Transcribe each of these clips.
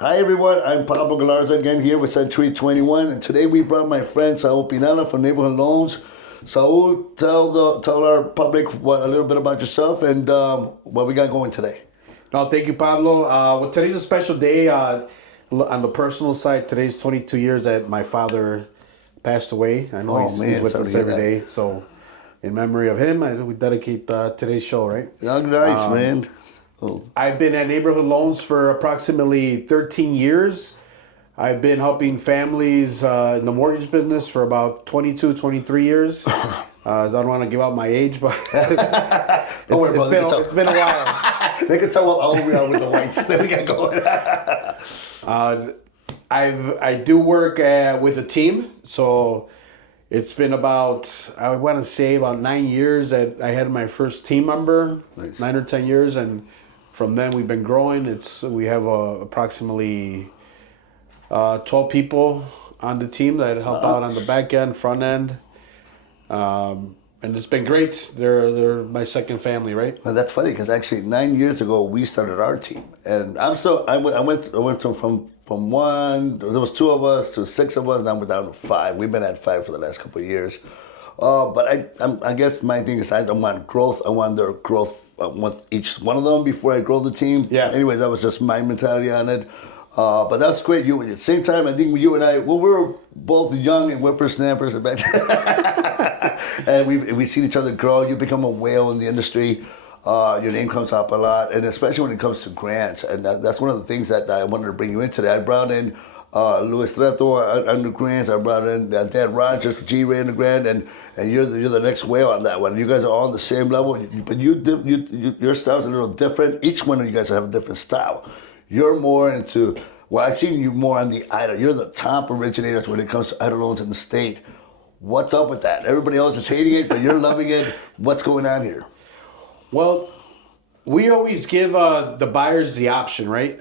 Hi everyone, I'm Pablo Galarza again here with Century 21, and today we brought my friend Saul Pinela from Neighborhood Loans. Saul, tell our public a little bit about yourself and what we got going today. No, thank you, Pablo. Well, today's a special day. On the personal side, today's 22 years that my father passed away. I know he's with us every day, so in memory of him, we dedicate today's show, right? Nice, man. Oh. I've been at Neighborhood Loans for approximately 13 years. I've been helping families in the mortgage business for about 22, 23 years. I don't want to give out my age, but it's been a while. They can tell how old we are with the whites that we got going. I do work with a team, so it's been about, I want to say about 9 years that I had my first team member, nice. 9 or 10 years, and from then we've been growing. We have approximately 12 people on the team that help out on the back end, front end, and it's been great. They're my second family, right? Well, that's funny because actually 9 years ago we started our team, and I went from one. There was 2 of us to 6 of us. Now we're down to 5. We've been at 5 for the last couple of years. But I guess my thing is I don't want growth. I want their growth with each one of them before I grow the team. Yeah. Anyways, that was just my mentality on it. But that's great. You at the same time, I think you and I, we were both young and whippersnappers back then. And we've seen each other grow. You become a whale in the industry. Your name comes up a lot, and especially when it comes to grants. And that's one of the things that I wanted to bring you in today. I brought in Luis Treto under grants. I brought in Dan Rogers, G-Ray under grant, and you're the next whale on that one. You guys are all on the same level, but your style's a little different. Each one of you guys have a different style. You're more into, well, I've seen you more on the IHDA. You're the top originators when it comes to IHDA loans in the state. What's up with that? Everybody else is hating it, but you're loving it. What's going on here? Well, we always give the buyers the option, right?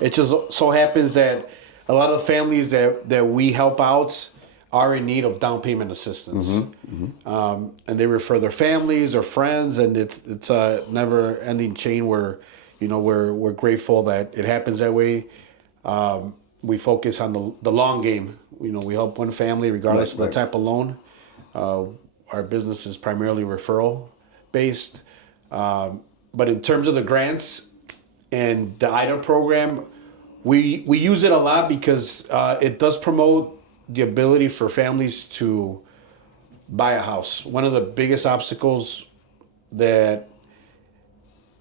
It just so happens that a lot of the families that we help out are in need of down payment assistance. Mm-hmm. Mm-hmm. And they refer their families or friends, and it's a never-ending chain where, we're grateful that it happens that way. We focus on the long game. We help one family regardless of the type of loan. Our business is primarily referral based. But in terms of the grants and the IHDA program, we use it a lot because it does promote the ability for families to buy a house. One of the biggest obstacles that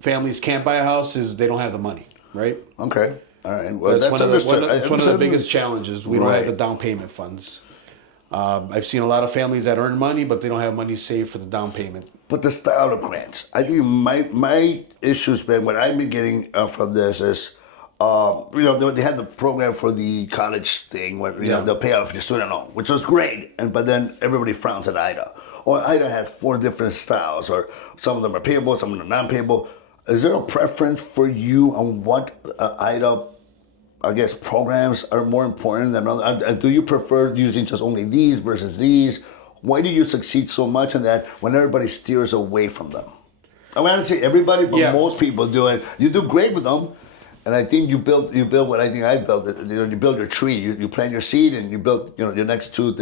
families can't buy a house is they don't have the money, right? Okay. All right. Well, that's one of the biggest challenges. We don't have the down payment funds. I've seen a lot of families that earn money, but they don't have money saved for the down payment. But the style of grants, I think my issu's been, what I've been getting from this is, they had the program for the college thing where they'll pay off your student loan, which was great, but then everybody frowns at IHDA. Or IHDA has 4 different styles, or some of them are payable, some of them are non-payable. Is there a preference for you on what IHDA, I guess, programs are more important than others? Do you prefer using just only these versus these? Why do you succeed so much in that when everybody steers away from them? I mean, I don't say everybody, but most people do it. You do great with them, and I think you build what I think I built. You build your tree. You plant your seed, and you build your next 3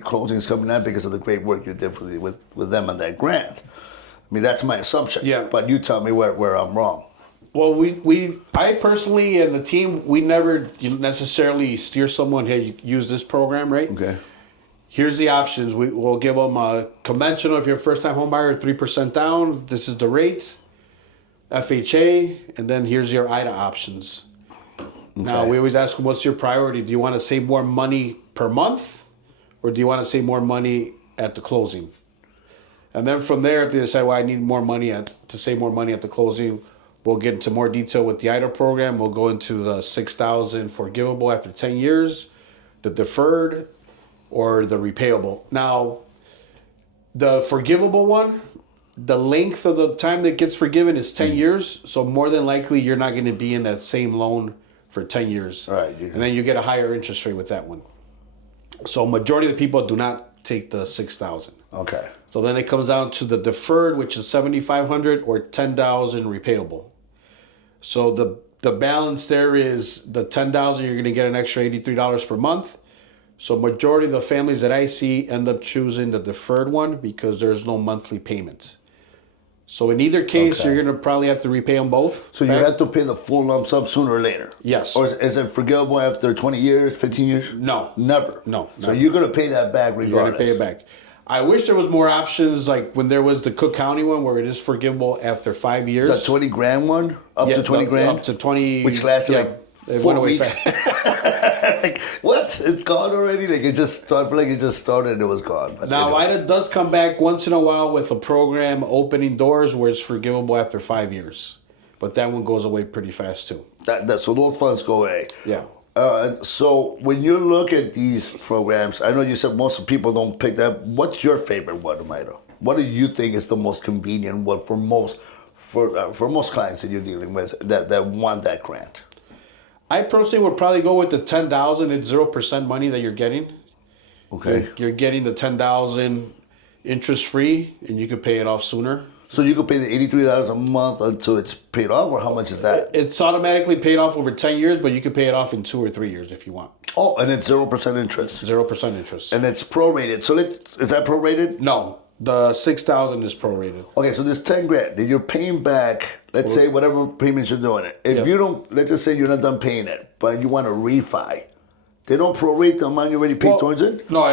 closings coming out because of the great work you did with them on that grant. I mean, that's my assumption. Yeah. But you tell me where I'm wrong. Well, I personally and the team, we never necessarily steer someone, hey, use this program, right? Okay. Here's the options. We'll give them a conventional, if you're a first-time home buyer, 3% down. This is the rate, FHA, and then here's your IHDA options. Okay. Now, we always ask them, what's your priority? Do you want to save more money per month, or do you want to save more money at the closing? And then from there, if they decide, well, I need more money to save more money at the closing, we'll get into more detail with the IHDA program. We'll go into the $6,000 forgivable after 10 years, the deferred, or the repayable. Now, the forgivable one, the length of the time that gets forgiven is 10 years. So more than likely, you're not going to be in that same loan for 10 years. Right. And then you get a higher interest rate with that one. So majority of the people do not take the $6,000. Okay. So then it comes down to the deferred, which is $7,500 or $10,000 repayable. So the balance there is the $10,000. You're going to get an extra $83 per month. So majority of the families that I see end up choosing the deferred one because there's no monthly payment. So in either case, you're going to probably have to repay them both. So you have to pay the full lump sum sooner or later? Yes. Or is it forgivable after 20 years, 15 years? No. Never? No. So never. you're going to pay that back regardless? You're going to pay it back. I wish there was more options, like when there was the Cook County one where it is forgivable after 5 years. The 20 grand one? Up to 20 grand? Up to 20. Which lasted like 4 weeks? Like, what? It's gone already? Like it just started, I feel like it just started and it was gone. But now, IHDA does come back once in a while with a program opening doors where it's forgivable after 5 years. But that one goes away pretty fast too. So those funds go away. Yeah. So when you look at these programs, I know you said most people don't pick that. What's your favorite one, Amado? What do you think is the most convenient one for most clients that you're dealing with that want that grant? I personally would probably go with the $10,000. It's 0% money that you're getting. Okay. You're getting the $10,000 interest free, and you could pay it off sooner. So you could pay the $83 a month until it's paid off, or how much is that? It's automatically paid off over 10 years, but you could pay it off in 2 or 3 years if you want. Oh, and it's 0% interest. 0% interest. And it's prorated. So is that prorated? No, the $6,000 is prorated. Okay, so this 10 grand that you're paying back. Let's say whatever payments you're doing it. If you don't, let's just say you're not done paying it, but you want to refi, they don't prorate the amount you already paid towards it? No,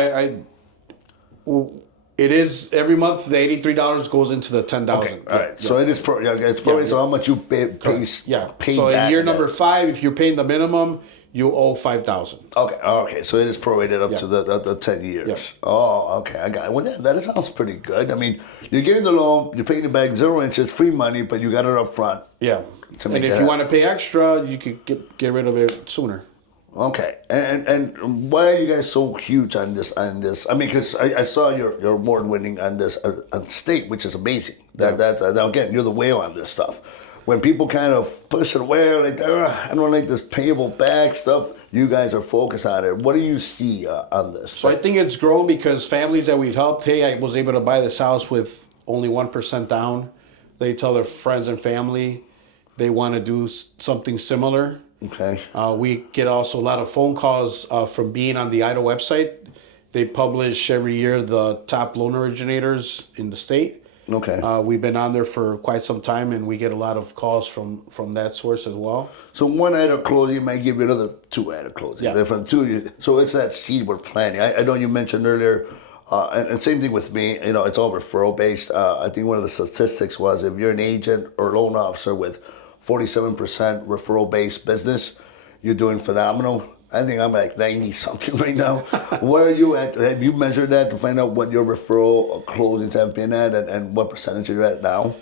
it is every month. The $83 goes into the $10,000. Okay, all right. So it is it's prorated. So how much you pay so back in year number 5, if you're paying the minimum, you owe $5,000. Okay. So it is prorated up to the 10 years. Yeah. Oh, okay. I got it. Well, that sounds pretty good. I mean, you're getting the loan, you're paying it back 0 interest, free money, but you got it up front. Yeah. And if you want to pay extra, you could get rid of it sooner. Okay, and why are you guys so huge on this? I mean, because I saw your award winning on this on state, which is amazing. Now again, you're the whale on this stuff. When people kind of push it away, like I don't like this payable back stuff, you guys are focused on it. What do you see on this? So I think it's grown because families that we've helped. Hey, I was able to buy this house with only 1% down. They tell their friends and family they want to do something similar. Okay. We get also a lot of phone calls from being on the IHDA website. They publish every year the top loan originators in the state. Okay. We've been on there for quite some time, and we get a lot of calls from that source as well. So one IHDA closing might give you another 2 IHDA closings. Yeah. From 2, so it's that seed we're planting. I know you mentioned earlier, and same thing with me. You know, it's all referral based. I think one of the statistics was if you're an agent or loan officer with 47% referral-based business, you're doing phenomenal. I think I'm like 90-something right now. Where are you at? Have you measured that to find out what your referral closings have been at and what percentage you're at now?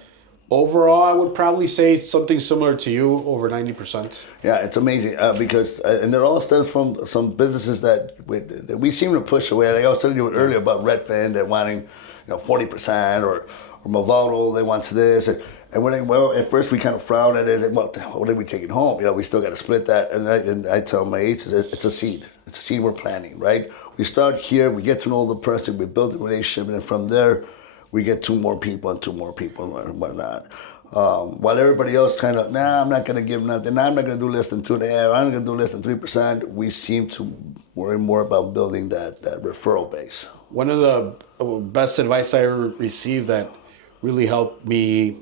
Overall, I would probably say something similar to you, over 90%. Yeah, it's amazing because, and it all stems from some businesses that we seem to push away. Like I was telling you earlier about Redfin, they're wanting 40% or Movado, they want this. And we're like, well, at first we kind of frown at it. Like, well, what are we taking home? We still got to split that. And I tell my agents, it's a seed. It's a seed we're planting, right? We start here, we get to know the person, we build a relationship, and then from there, we get 2 more people and 2 more people and whatnot. While everybody else kind of, I'm not going to give nothing. I'm not going to do less than 2.5. I'm not going to do less than 3%. We seem to worry more about building that referral base. One of the best advice I ever received that really helped me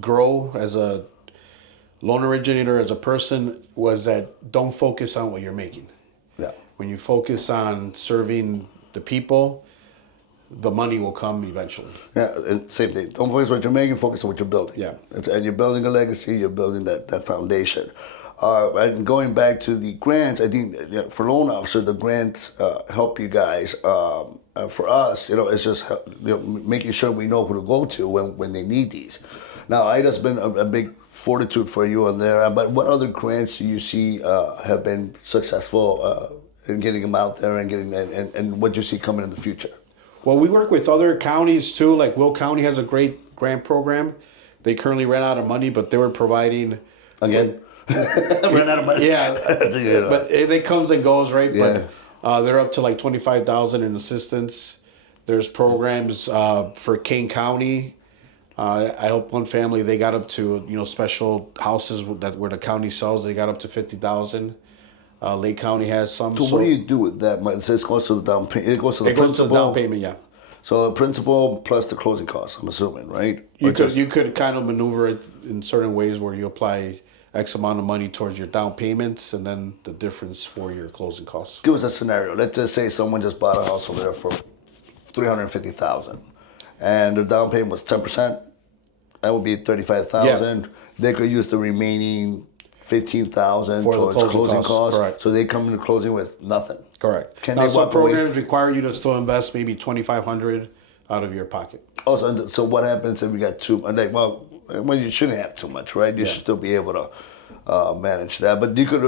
grow as a loan originator, as a person, was that don't focus on what you're making. Yeah. When you focus on serving the people, the money will come eventually. Yeah, and same thing. Don't focus on what you're making, focus on what you're building. Yeah. And you're building a legacy, you're building that foundation. And going back to the grants, I think for loan officers, the grants help you guys. For us, it's just making sure we know who to go to when they need these. Now, IHDA's been a big fortitude for you on there, but what other grants do you see have been successful in getting them out there and what do you see coming in the future? Well, we work with other counties too. Like Will County has a great grant program. They currently ran out of money, but they were providing again. Ran out of money. Yeah, but it comes and goes, right? Yeah. But they're up to like $25,000 in assistance. There's programs for Kane County. I helped one family. They got up to special houses where the county sells. They got up to 50,000. Lake County has some. So what do you do with that? It says goes to the down payment. It goes to the principal. Goes to the down payment, yeah. So the principal plus the closing costs, I'm assuming, right? You could kind of maneuver it in certain ways where you apply X amount of money towards your down payments and then the difference for your closing costs. Give us a scenario. Let's just say someone just bought a house over there for $350,000, and the down payment was 10%. That would be $35,000. Yeah. They could use the remaining $15,000 towards closing costs. Correct. So they come into closing with nothing. Correct. Now, some programs require you to still invest maybe $2,500 out of your pocket. Oh, so what happens if we got too much? Well, you shouldn't have too much, right? You should still be able to manage that. But you could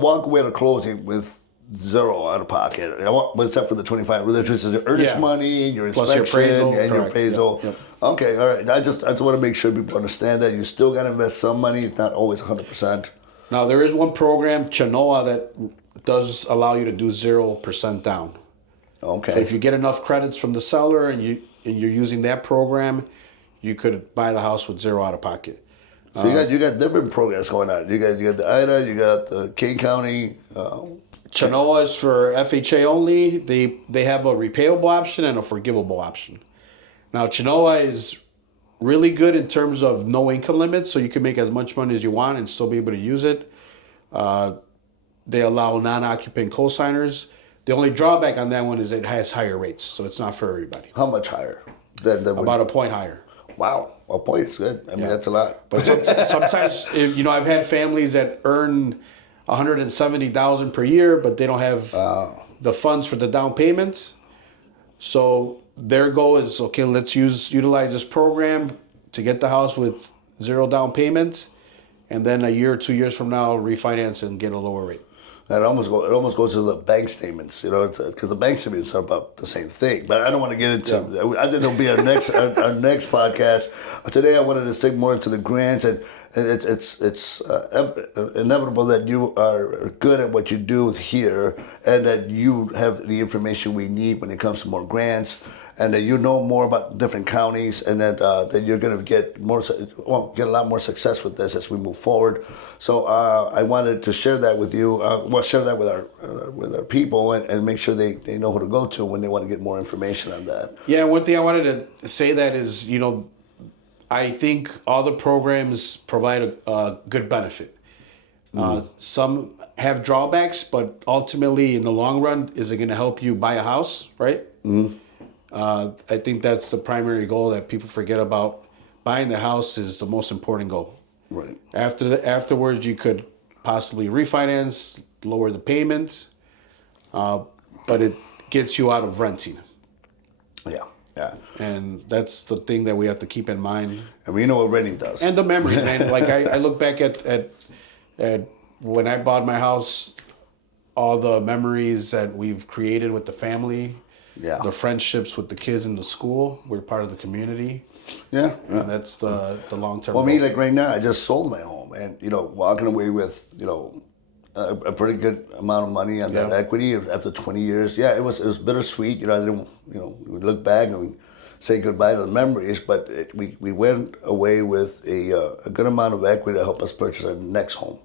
walk away to closing with zero out of pocket, except for the $25, which is your earnest money, your inspection, your appraisal. Yep. Okay, all right. I just want to make sure people understand that you still got to invest some money. It's not always 100%. Now there is one program, Chenoa, that does allow you to do 0% down. Okay. So if you get enough credits from the seller and you're using that program, you could buy the house with zero out of pocket. So you got different programs going on. You got the IHDA, you got the King County. Chenoa is for FHA only. They have a repayable option and a forgivable option. Now Chenoa is really good in terms of no income limits, so you can make as much money as you want and still be able to use it. They allow non-occupant co-signers. The only drawback on that one is it has higher rates, so it's not for everybody. How much higher? About a point higher. Wow, a point is good. I mean, that's a lot. But sometimes, I've had families that earn $170,000 per year, but they don't have the funds for the down payments. So their goal is, okay, let's utilize this program to get the house with zero down payments, and then a year or 2 years from now, refinance and get a lower rate. It almost goes to the bank statements, because the bank statements are about the same thing. But I don't want to get into. Yeah. I think it'll be our next our next podcast. Today, I wanted to stick more into the grants, and it's inevitable that you are good at what you do here, and that you have the information we need when it comes to more grants, and that you know more about different counties, and that you're going to get a lot more success with this as we move forward. So I wanted to share that with you. Share that with our people, and make sure they know who to go to when they want to get more information on that. Yeah, one thing I wanted to say that is, I think all the programs provide a good benefit. Some have drawbacks, but ultimately, in the long run, is it going to help you buy a house, right? Mm-hmm. I think that's the primary goal that people forget about. Buying the house is the most important goal. Right. Afterwards, you could possibly refinance, lower the payments, but it gets you out of renting. Yeah. Yeah. And that's the thing that we have to keep in mind. And we know what renting does. And the memory, man. Like I look back at when I bought my house, all the memories that we've created with the family. Yeah. The friendships with the kids in the school. We're part of the community. Yeah. And that's the long-term goal. Me, like right now, I just sold my home, and walking away with a pretty good amount of money on that equity after 20 years. Yeah, it was bittersweet. I didn't we look back and we say goodbye to the memories, but we went away with a good amount of equity to help us purchase our next home.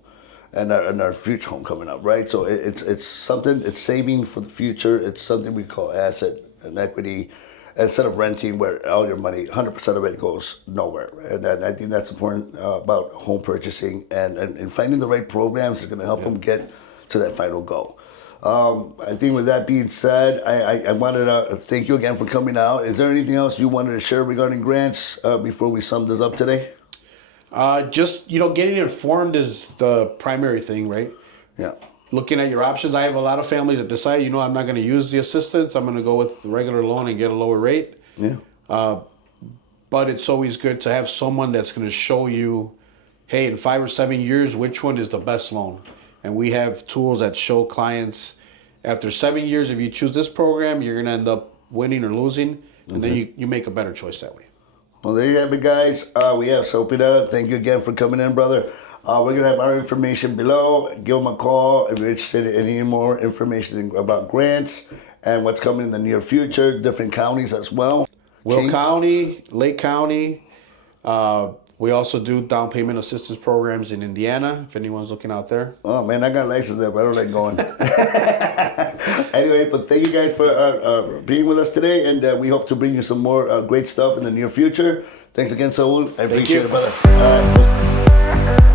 And our future home coming up, right? So it's something, it's saving for the future. It's something we call asset and equity, instead of renting where all your money, 100% of it goes nowhere. And I think that's important about home purchasing, and finding the right programs that are going to help them get to that final goal. I think with that being said, I wanted to thank you again for coming out. Is there anything else you wanted to share regarding grants before we sum this up today? Just, getting informed is the primary thing, right? Yeah. Looking at your options. I have a lot of families that decide, I'm not going to use the assistance. I'm going to go with the regular loan and get a lower rate. Yeah. But it's always good to have someone that's going to show you, hey, in 5 or 7 years, which one is the best loan. And we have tools that show clients, after 7 years, if you choose this program, you're going to end up winning or losing. And then you make a better choice that way. Well, there you have it, guys. We have Saul Pinela. Thank you again for coming in, brother. We're going to have our information below. Give them a call if you're interested in any more information about grants and what's coming in the near future, different counties as well. Will County, Lake County, We also do down payment assistance programs in Indiana, if anyone's looking out there. Oh, man, I got license there, but I don't like going. Anyway, but thank you guys for being with us today, and we hope to bring you some more great stuff in the near future. Thanks again, Saul. I appreciate it, brother. All right.